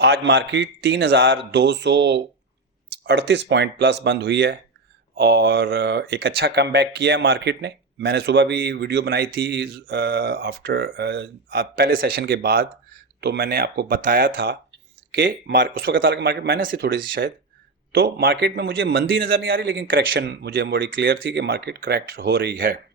आज market 3,238 point plus बंद हुई है और एक अच्छा कम बैक किया है मार्केट ने। मैंने सुबह भी वीडियो बनाई थी पहले सेशन के बाद, तो मैंने आपको बताया था कि उस वक्त हालांकि मार्केट माइनस थी थोड़ी सी शायद, तो मार्केट में मुझे मंदी नज़र नहीं आ रही, लेकिन करेक्शन मुझे बड़ी क्लियर थी कि मार्केट करेक्ट हो रही है।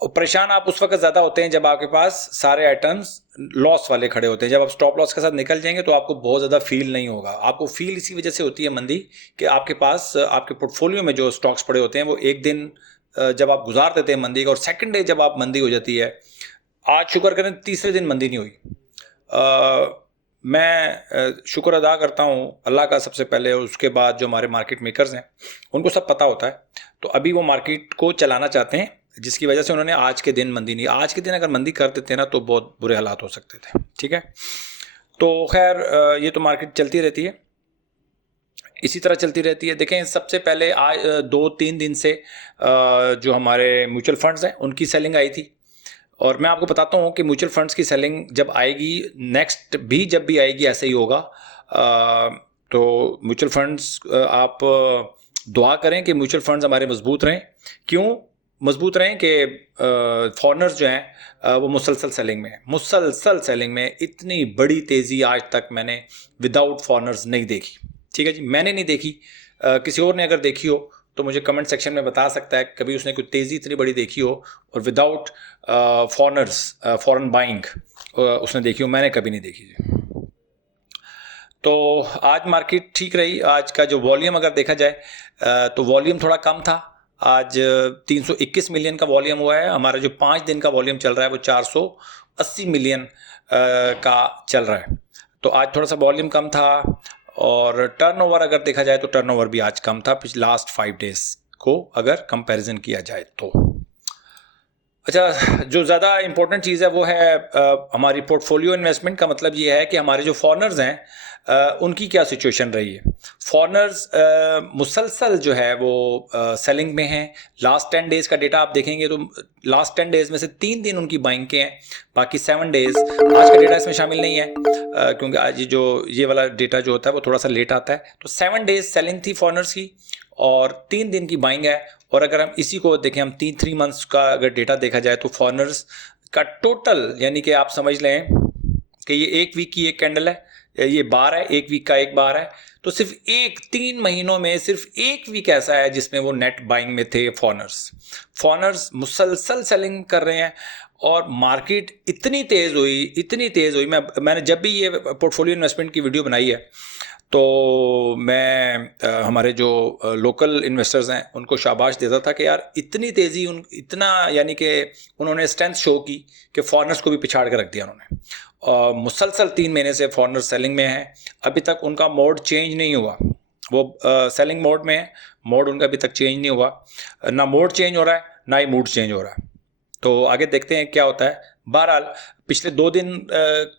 और परेशान आप उस वक्त ज़्यादा होते हैं जब आपके पास सारे आइटम्स लॉस वाले खड़े होते हैं। जब आप स्टॉप लॉस के साथ निकल जाएंगे तो आपको बहुत ज़्यादा फील नहीं होगा। आपको फील इसी वजह से होती है मंदी कि आपके पास आपके पोर्टफोलियो में जो स्टॉक्स पड़े होते हैं वो एक दिन जब आप गुजार देते हैं मंदी का, और सेकंड डे जब आप मंदी हो जाती है, आज शुक्र करें तीसरे दिन मंदी नहीं हुई। मैं शुक्र अदा करता हूँ अल्लाह का सबसे पहले, और उसके बाद जो हमारे मार्केट मेकर्स हैं उनको सब पता होता है। तो अभी वो मार्केट को चलाना चाहते हैं, जिसकी वजह से उन्होंने आज के दिन मंदी नहीं, आज के दिन अगर मंदी कर देते ना तो बहुत बुरे हालात हो सकते थे। ठीक है, तो खैर ये तो मार्केट चलती रहती है, इसी तरह चलती रहती है। देखें, सबसे पहले आज 2-3 दिन से जो हमारे म्यूचुअल फंड्स हैं उनकी सेलिंग आई थी, और मैं आपको बताता हूँ कि म्यूचुअल फंड्स की सेलिंग जब आएगी, नेक्स्ट भी जब भी आएगी ऐसे ही होगा। तो म्यूचुअल फंड्स आप दुआ करें कि म्यूचुअल फंड्स हमारे मजबूत रहें। क्यों मजबूत रहें कि फॉरनर्स जो हैं वो मुसलसल सेलिंग में, मुसलसल सेलिंग में इतनी बड़ी तेज़ी आज तक मैंने विदाउट फॉरनर्स नहीं देखी। ठीक है जी, मैंने नहीं देखी, किसी और ने अगर देखी हो तो मुझे कमेंट सेक्शन में बता सकता है कभी उसने कोई तेज़ी इतनी बड़ी देखी हो और विदाउट फॉरनर्स, फॉरेन बाइंग उसने देखी हो। मैंने कभी नहीं देखी जी। तो आज मार्केट ठीक रही। आज का जो वॉल्यूम अगर देखा जाए तो वॉल्यूम थोड़ा कम था। आज 321 मिलियन का वॉल्यूम हुआ है। हमारा जो 5 दिन का वॉल्यूम चल रहा है वो 480 मिलियन का चल रहा है। तो आज थोड़ा सा वॉल्यूम कम था, और टर्नओवर अगर देखा जाए तो टर्नओवर भी आज कम था पिछले लास्ट 5 डेज को अगर कंपैरिजन किया जाए तो। अच्छा, जो ज़्यादा इंपॉर्टेंट चीज़ है वो है हमारी पोर्टफोलियो इन्वेस्टमेंट का। मतलब ये है कि हमारे जो फॉरनर्स हैं उनकी क्या सिचुएशन रही है। फॉरनर्स मुसलसल जो है वो सेलिंग में हैं। लास्ट 10 डेज़ का डेटा आप देखेंगे तो लास्ट 10 डेज़ में से 3 दिन उनकी बाइंग के हैं, बाकी 7 डेज़ आज का डेटा इसमें शामिल नहीं है, क्योंकि आज ये वाला डेटा जो होता है वो थोड़ा सा लेट आता है। तो 7 डेज़ सेलिंग थी फॉरनर्स की और 3 दिन की बाइंग है। और अगर हम इसी को देखें, हम 3 मंथ्स का अगर डेटा देखा जाए तो फॉरनर्स का टोटल, यानी कि आप समझ लें कि ये एक वीक की एक कैंडल है, ये बार है, एक वीक का एक बार है। तो सिर्फ 3 महीनों में सिर्फ एक वीक ऐसा है जिसमें वो नेट बाइंग में थे फॉरनर्स मुसलसल सेलिंग कर रहे हैं। और मार्केट इतनी तेज़ हुई, मैंने जब भी ये पोर्टफोलियो इन्वेस्टमेंट की वीडियो बनाई है तो मैं हमारे जो लोकल इन्वेस्टर्स हैं उनको शाबाश देता था कि यार इतनी तेज़ी, इतना यानी कि उन्होंने स्ट्रेंथ शो की कि फॉरनर्स को भी पिछाड़ के रख दिया उन्होंने। मुसलसल 3 महीने से फॉरनर्स सेलिंग में है, अभी तक उनका मोड चेंज नहीं हुआ। वो सेलिंग मोड में है, मोड उनका अभी तक चेंज नहीं हुआ, ना मोड चेंज हो रहा है ना ही मूड चेंज हो रहा है। तो आगे देखते हैं क्या होता है। बहरहाल पिछले 2 दिन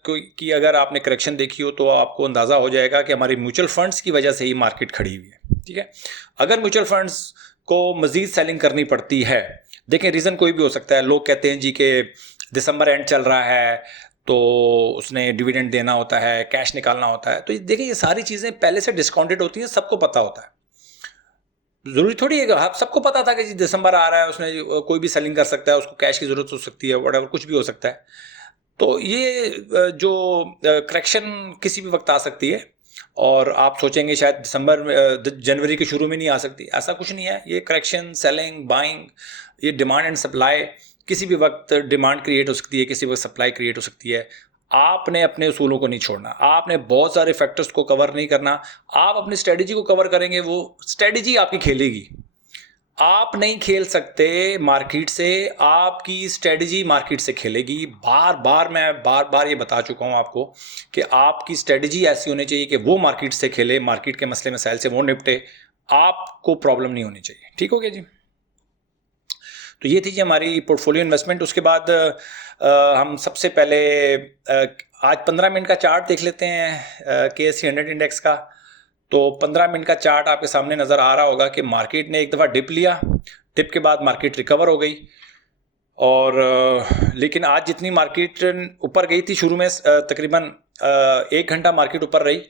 की अगर आपने करेक्शन देखी हो तो आपको अंदाज़ा हो जाएगा कि हमारी म्यूचुअल फंड्स की वजह से ही मार्केट खड़ी हुई है। ठीक है, अगर म्यूचुअल फंड्स को मज़ीद सेलिंग करनी पड़ती है, देखें रीज़न कोई भी हो सकता है। लोग कहते हैं जी कि दिसंबर एंड चल रहा है तो उसने डिविडेंड देना होता है, कैश निकालना होता है। तो देखिए, ये सारी चीज़ें पहले से डिस्काउंटेड होती हैं, सबको पता होता है। ज़रूरी थोड़ी है कि आप सबको पता था कि जी दिसंबर आ रहा है, उसने कोई भी सेलिंग कर सकता है, उसको कैश की ज़रूरत हो सकती है, वट कुछ भी हो सकता है। तो ये जो करेक्शन किसी भी वक्त आ सकती है, और आप सोचेंगे शायद दिसंबर में, जनवरी के शुरू में नहीं आ सकती। ऐसा कुछ नहीं है। ये करेक्शन, सेलिंग, बाइंग, ये डिमांड एंड सप्लाई, किसी भी वक्त डिमांड क्रिएट हो सकती है, किसी वक्त सप्लाई क्रिएट हो सकती है। आपने अपने उसूलों को नहीं छोड़ना, आपने बहुत सारे फैक्टर्स को कवर नहीं करना। आप अपनी स्ट्रेटजी को कवर करेंगे, वो स्ट्रेटजी आपकी खेलेगी। आप नहीं खेल सकते मार्केट से, आपकी स्ट्रेटजी मार्केट से खेलेगी। मैं बार बार ये बता चुका हूँ आपको कि आपकी स्ट्रेटजी ऐसी होनी चाहिए कि वो मार्केट से खेले, मार्केट के मसले मसाइल से वो निपटे, आपको प्रॉब्लम नहीं होनी चाहिए। ठीक हो गया जी। तो ये थी जी हमारी पोर्टफोलियो इन्वेस्टमेंट। उसके बाद हम सबसे पहले आज 15 मिनट का चार्ट देख लेते हैं KSE 100 इंडेक्स का। तो 15 मिनट का चार्ट आपके सामने नज़र आ रहा होगा कि मार्केट ने एक दफ़ा डिप लिया, डिप के बाद मार्केट रिकवर हो गई, और लेकिन आज जितनी मार्केट ऊपर गई थी शुरू में तकरीबन 1 घंटा मार्केट ऊपर रही,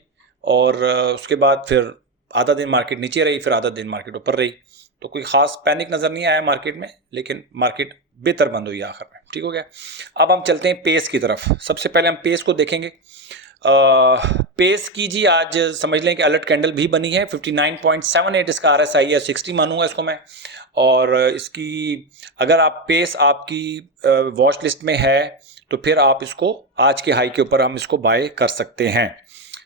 और उसके बाद फिर आधा दिन मार्केट नीचे रही, फिर आधा दिन मार्केट ऊपर रही। तो कोई ख़ास पैनिक नज़र नहीं आया मार्केट में, लेकिन मार्केट बेहतर बंद हुई आखिर में। ठीक हो गया। अब हम चलते हैं पेस की तरफ। सबसे पहले हम पेस को देखेंगे। पेस की जी आज समझ लें कि अलर्ट कैंडल भी बनी है। 59.78 इसका RSI है, 60 मानूंगा इसको मैं। और इसकी अगर आप पेस आपकी वॉच लिस्ट में है तो फिर आप इसको आज के हाई के ऊपर हम इसको बाय कर सकते हैं।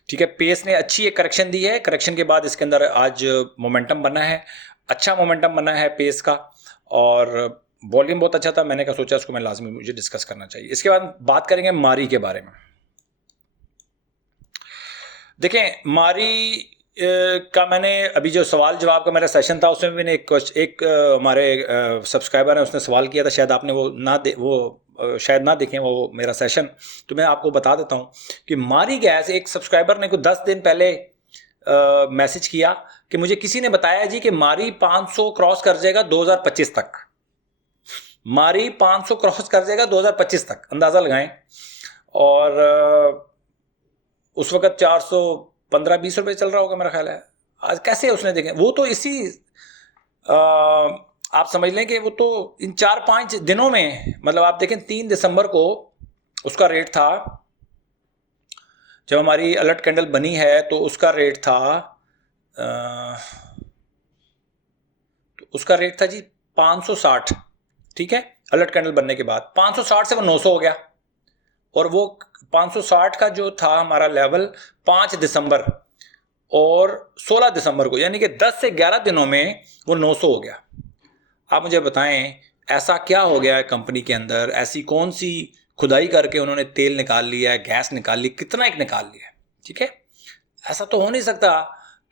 ठीक है, पेस ने अच्छी एक करेक्शन दी है। करेक्शन के बाद इसके अंदर आज मोमेंटम बना है, अच्छा मोमेंटम बना है पेस का, और वॉल्यूम बहुत अच्छा था। मैंने कहा सोचा इसको मैं लाजमी मुझे डिस्कस करना चाहिए। इसके बाद बात करेंगे मारी के बारे में। देखें, मारी का मैंने अभी जो सवाल जवाब का मेरा सेशन था उसमें मैंने एक हमारे सब्सक्राइबर है उसने सवाल किया था, शायद आपने शायद ना देखें वो मेरा सेशन, तो मैं आपको बता देता हूँ कि मारी गैस, एक सब्सक्राइबर ने कुछ 10 दिन पहले मैसेज किया कि मुझे किसी ने बताया जी कि मारी 500 क्रॉस कर जाएगा 2025 तक। मारी 500 क्रॉस कर जाएगा 2025 तक, अंदाज़ा लगाएं। और उस वक्त 415-20 रुपये चल रहा होगा मेरा ख्याल है। आज कैसे उसने देखे, वो तो इसी आप समझ लें कि वो तो इन 4-5 दिनों में, मतलब आप देखें 3 दिसंबर को उसका रेट था, जब हमारी अलर्ट कैंडल बनी है तो उसका रेट था तो उसका रेट था जी 560। ठीक है, अलर्ट कैंडल बनने के बाद 560 से वो 900 हो गया, और वो 560 का जो था हमारा लेवल 5 दिसंबर और 16 दिसंबर को, यानी कि 10 से 11 दिनों में वो 900 हो गया। आप मुझे बताएं ऐसा क्या हो गया है कंपनी के अंदर, ऐसी कौन सी खुदाई करके उन्होंने तेल निकाल लिया है, गैस निकाल ली, कितना एक निकाल लिया है। ठीक है, ऐसा तो हो नहीं सकता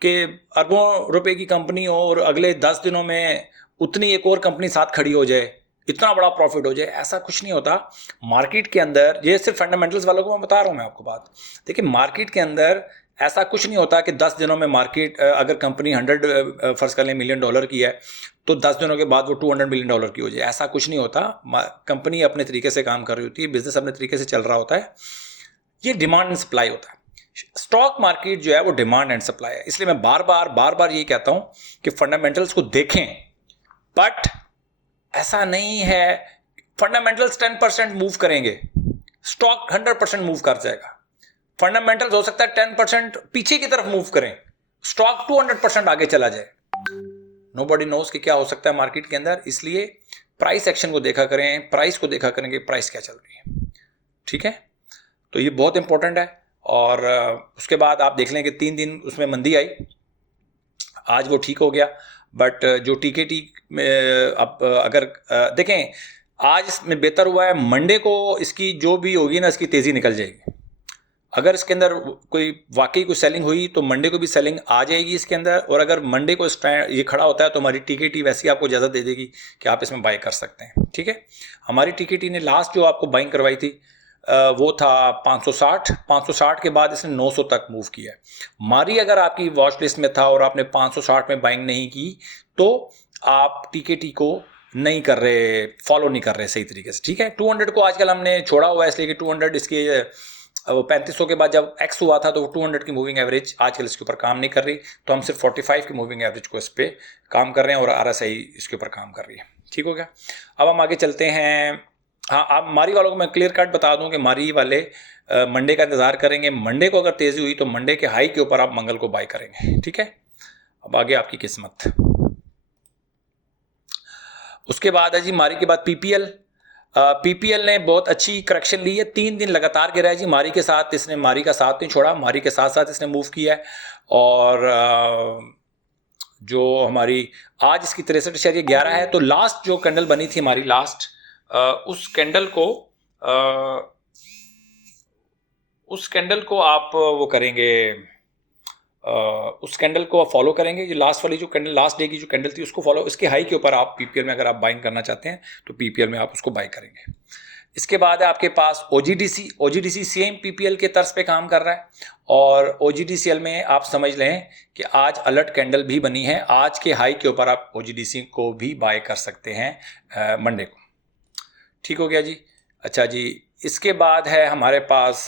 कि अरबों रुपए की कंपनी हो और अगले 10 दिनों में उतनी एक और कंपनी साथ खड़ी हो जाए, इतना बड़ा प्रॉफिट हो जाए। ऐसा कुछ नहीं होता मार्केट के अंदर। ये सिर्फ फंडामेंटल्स वालों को मैं बता रहा हूँ मैं आपको बात। देखिए, मार्केट के अंदर ऐसा कुछ नहीं होता कि 10 दिनों में मार्केट, अगर कंपनी 100 फर्ज कर लें मिलियन डॉलर की है तो 10 दिनों के बाद वो 200 मिलियन डॉलर की हो जाए। ऐसा कुछ नहीं होता। कंपनी अपने तरीके से काम कर रही होती है, बिजनेस अपने तरीके से चल रहा होता है। ये डिमांड एंड सप्लाई होता है। स्टॉक मार्केट जो है वो डिमांड एंड सप्लाई है। इसलिए मैं बार बार ये कहता हूं कि फंडामेंटल्स को देखें, बट ऐसा नहीं है फंडामेंटल्स 10% मूव करेंगे, स्टॉक 100% मूव कर जाएगा। फंडामेंटल्स हो सकता है 10% पीछे की तरफ मूव करें, स्टॉक 200% आगे चला जाए। नोबडी नोज कि क्या हो सकता है मार्केट के अंदर। इसलिए प्राइस एक्शन को देखा करें, प्राइस को देखा करेंगे, प्राइस क्या चल रही है। ठीक है, तो ये बहुत इंपॉर्टेंट है। और उसके बाद आप देख लें कि 3 दिन उसमें मंदी आई, आज वो ठीक हो गया। बट जो टीकेटी में अब अगर देखें, आज इसमें बेहतर हुआ है। मंडे को इसकी जो भी होगी ना, इसकी तेज़ी निकल जाएगी। अगर इसके अंदर कोई वाकई कोई सेलिंग हुई तो मंडे को भी सेलिंग आ जाएगी इसके अंदर। और अगर मंडे को ये खड़ा होता है तो हमारी टीकेटी वैसे ही आपको इजाज़त दे देगी कि आप इसमें बाई कर सकते हैं। ठीक है, हमारी टीकेटी ने लास्ट जो आपको बाइंग करवाई थी वो था 560 के बाद इसने 900 तक मूव किया है। मारी अगर आपकी वॉच लिस्ट में था और आपने 560 में बाइंग नहीं की तो आप टीकेटी को नहीं कर रहे, फॉलो नहीं कर रहे सही तरीके से। ठीक है, 200 को आजकल हमने छोड़ा हुआ है, इसलिए कि 200 इसके 3500 के बाद जब एक्स हुआ था तो 200 की मूविंग एवरेज आजकल इसके ऊपर काम नहीं कर रही, तो हम सिर्फ 45 की मूविंग एवरेज को इस पर काम कर रहे हैं और RSI इसके ऊपर काम कर रही है। ठीक हो गया। अब हम आगे चलते हैं। हाँ, आप मारी वालों को मैं क्लियर कट बता दूं कि मारी वाले मंडे का इंतजार करेंगे। मंडे को अगर तेज़ी हुई तो मंडे के हाई के ऊपर आप मंगल को बाय करेंगे। ठीक है, अब आगे आपकी किस्मत। उसके बाद है जी मारी के बाद पीपीएल ने बहुत अच्छी करेक्शन ली है। 3 दिन लगातार गिरा है जी मारी के साथ। इसने मारी का साथ नहीं छोड़ा, मारी के साथ साथ इसने मूव किया है। और जो हमारी आज इसकी 63.11 है। तो लास्ट जो कैंडल बनी थी हमारी लास्ट, उस कैंडल को आप वो करेंगे, उस कैंडल को आप फॉलो करेंगे। जो लास्ट वाली जो कैंडल, लास्ट डे की जो कैंडल थी उसको फॉलो, इसके हाई के ऊपर आप पीपीएल में अगर आप बाइंग करना चाहते हैं तो पीपीएल में आप उसको बाई करेंगे। इसके बाद है आपके पास ओजीडीसी सेम पीपीएल के तर्ज पे काम कर रहा है। और ओजीडीसीएल में आप समझ लें कि आज अलर्ट कैंडल भी बनी है। आज के हाई के ऊपर आप ओजीडीसी को भी बाय कर सकते हैं मंडे को। ठीक हो गया जी। अच्छा जी, इसके बाद है हमारे पास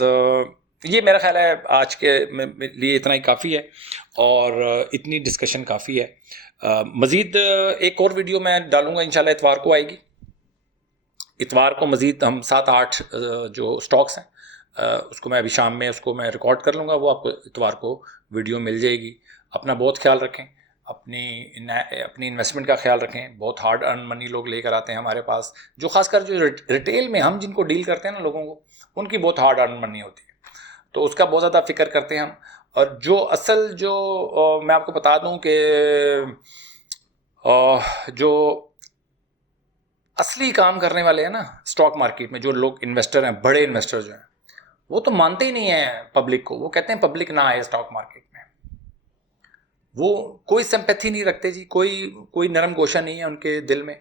ये मेरा ख्याल है आज के लिए इतना ही काफ़ी है, और इतनी डिस्कशन काफ़ी है। मज़ीद एक और वीडियो मैं डालूंगा इंशाल्लाह, इतवार को आएगी। इतवार को मज़ीद हम 7-8 जो स्टॉक्स हैं उसको मैं अभी शाम में उसको मैं रिकॉर्ड कर लूँगा, वो आपको इतवार को वीडियो मिल जाएगी। अपना बहुत ख्याल रखें, अपनी इन्वेस्टमेंट का ख्याल रखें। बहुत हार्ड अर्न मनी लोग लेकर आते हैं हमारे पास, जो खासकर जो रिटेल में हम जिनको डील करते हैं ना लोगों को, उनकी बहुत हार्ड अर्न मनी होती है, तो उसका बहुत ज़्यादा फिक्र करते हैं हम। और जो असल जो मैं आपको बता दूं कि जो असली काम करने वाले हैं ना स्टॉक मार्केट में, जो लोग इन्वेस्टर हैं, बड़े इन्वेस्टर जो हैं, वो तो मानते ही नहीं है पब्लिक को। वो कहते हैं पब्लिक ना आए स्टॉक मार्केट में। वो कोई सिंपैथी नहीं रखते जी, कोई नरम गोशा नहीं है उनके दिल में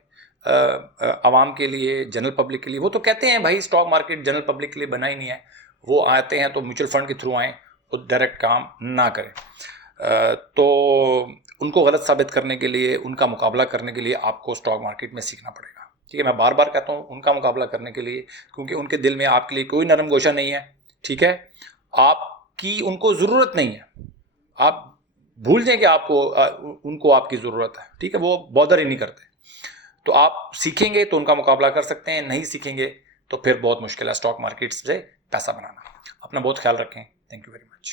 आवाम के लिए, जनरल पब्लिक के लिए। वो तो कहते हैं भाई स्टॉक मार्केट जनरल पब्लिक के लिए बना ही नहीं है, वो आते हैं तो म्यूचुअल फंड के थ्रू आएँ, वो डायरेक्ट काम ना करें। तो उनको गलत साबित करने के लिए, उनका मुकाबला करने के लिए आपको स्टॉक मार्केट में सीखना पड़ेगा। ठीक है, मैं बार बार कहता हूँ, उनका मुकाबला करने के लिए, क्योंकि उनके दिल में आपके लिए कोई नरम गोशा नहीं है। ठीक है, आपकी उनको ज़रूरत नहीं है। आप भूल जाएं कि आपको उनको आपकी ज़रूरत है। ठीक है, वो बॉदर ही नहीं करते। तो आप सीखेंगे तो उनका मुकाबला कर सकते हैं, नहीं सीखेंगे तो फिर बहुत मुश्किल है स्टॉक मार्केट से पैसा बनाना। अपना बहुत ख्याल रखें। Thank you very much.